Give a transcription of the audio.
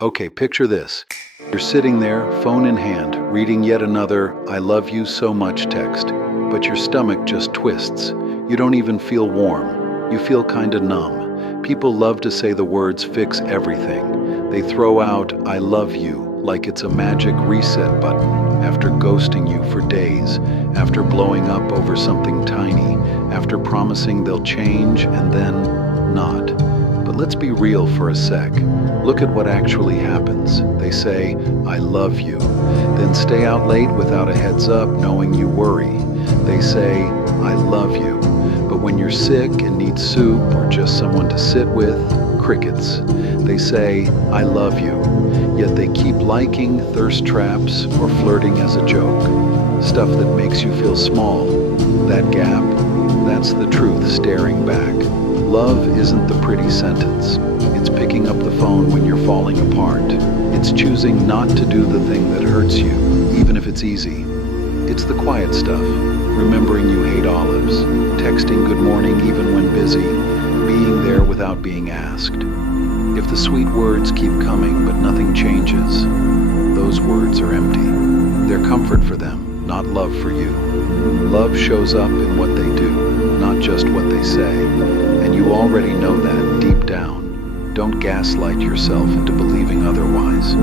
Okay, picture this. You're sitting there, phone in hand, reading yet another "I love you so much" text, but your stomach just twists. You don't even feel warm. You feel kinda numb. People love to say the words fix everything. They throw out "I love you" like it's a magic reset button after ghosting you for days, after blowing up over something tiny, after promising they'll change and then not. But let's be real for a sec. Look at what actually happens. They say, "I love you," then stay out late without a heads up knowing you worry. They say, "I love you," but when you're sick and need soup or just someone to sit with, crickets. They say, "I love you," yet they keep liking thirst traps or flirting as a joke. Stuff that makes you feel small. That gap, that's the truth staring back. Love isn't the pretty sentence. It's picking up the phone when you're falling apart. It's choosing not to do the thing that hurts you, even if it's easy. It's the quiet stuff. Remembering you hate olives. Texting good morning even when busy. Being there without being asked. If the sweet words keep coming but nothing changes, those words are empty. They're comfort for them, not love for you. Love shows up in what they do, not just what they say. And you already know that deep down. Don't gaslight yourself into believing otherwise.